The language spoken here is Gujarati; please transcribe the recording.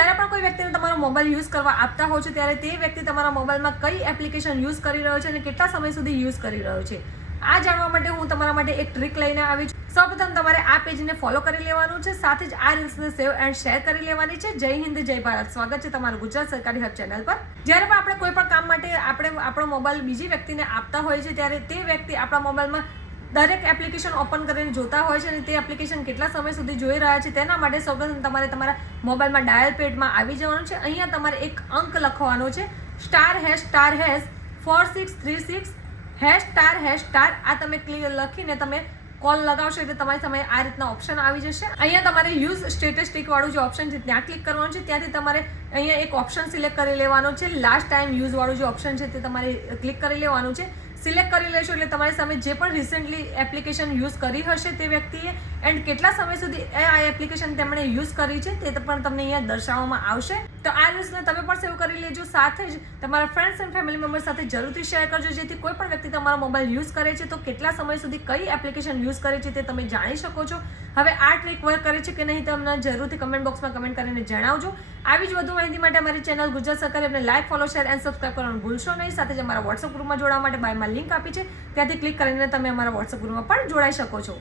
જ્યારે પણ કોઈ વ્યક્તિને તમારો મોબાઈલ યુઝ કરવા આપતા હો છો ત્યારે તે વ્યક્તિ તમારા મોબાઈલમાં કઈ એપ્લિકેશન યુઝ કરી રહ્યો છે અને કેટલા સમય સુધી યુઝ કરી રહ્યો છે આ જાણવા માટે હું તમારા માટે એક ટ્રીક લઈને આવી છું. સૌપ્રથમ તમારે આ પેજને ફોલો કરી લેવાનું છે, સાથે જ આ રીલ્સને સેવ એન્ડ શેર કરી લેવાની છે. જય હિન્દ, જય ભારત. સ્વાગત છે તમારું ગુજરાત સરકારી હબ ચેનલ પર. જ્યારે પણ આપણે કોઈ પણ કામ માટે આપણો મોબાઈલ બીજી વ્યક્તિને આપતા હોય છે ત્યારે તે વ્યક્તિ આપણા મોબાઈલમાં દરેક એપ્લિકેશન ઓપન કરીને જોતા હોય છે અને તે એપ્લિકેશન કેટલા સમય સુધી જોઈ રહ્યા છે તેના માટે સૌપ્રથમ તમારે તમારા મોબાઈલમાં ડાયલ પેડમાં આવી જવાનું છે. અહીંયા તમારે એક અંક લખવાનો છે, *#*4636 ##* આ તમે લખીને તમે કોલ લગાવશો એટલે તમારી સામે આ રીતના ઓપ્શન આવી જશે. અહીંયા તમારે યુઝ સ્ટેટિસ્ટિક વાળું જે ઓપ્શન છે ત્યાં ક્લિક કરવાનું છે. ત્યાંથી તમારે અહીંયા એક ઓપ્શન સિલેક્ટ કરી લેવાનો છે. લાસ્ટ ટાઈમ યુઝ વાળું જે ઓપ્શન છે તે તમારે ક્લિક કરી લેવાનું છે. સિલેક્ટ કરી લેશો એટલે તમારી સામે જે પણ રિસેન્ટલી એપ્લિકેશન યુઝ કરી હશે તે વ્યક્તિએ એન્ડ કેટલા સમય સુધી આ એપ્લિકેશન તેમણે યુઝ કરી છે તે પણ તમને અહીંયા દર્શાવવામાં આવશે. તો આ રીલ્સને તમે પણ સેવ કરી લેજો, સાથે જ તમારા ફ્રેન્ડ્સ એન્ડ ફેમિલી મેમ્બર સાથે જરૂરથી શેર કરજો, જેથી કોઈ પણ વ્યક્તિ તમારો મોબાઈલ યુઝ કરે છે તો કેટલા સમય સુધી કઈ એપ્લિકેશન યુઝ કરે છે તે તમે જાણી શકો છો. હવે આ ટ્રીક વર્ક કરે છે કે નહીં તમને જરૂરથી કમેન્ટ બોક્સમાં કમેન્ટ કરીને જણાવજો. આવી જ વધુ માહિતી માટે અમારી ચેનલ ગુજરાત સરકારી હબને like, follow, share and subscribe કરવાનું ભૂલશો નહીં. સાથે જ અમારા વોટ્સઅપ ગ્રુપમાં જોડાવા માટે બાયમાં લિંક આપી છે, ત્યાંથી ક્લિક કરીને તમે અમારા વોટ્સઅપ ગ્રુપમાં પણ જોડાઈ શકો છો.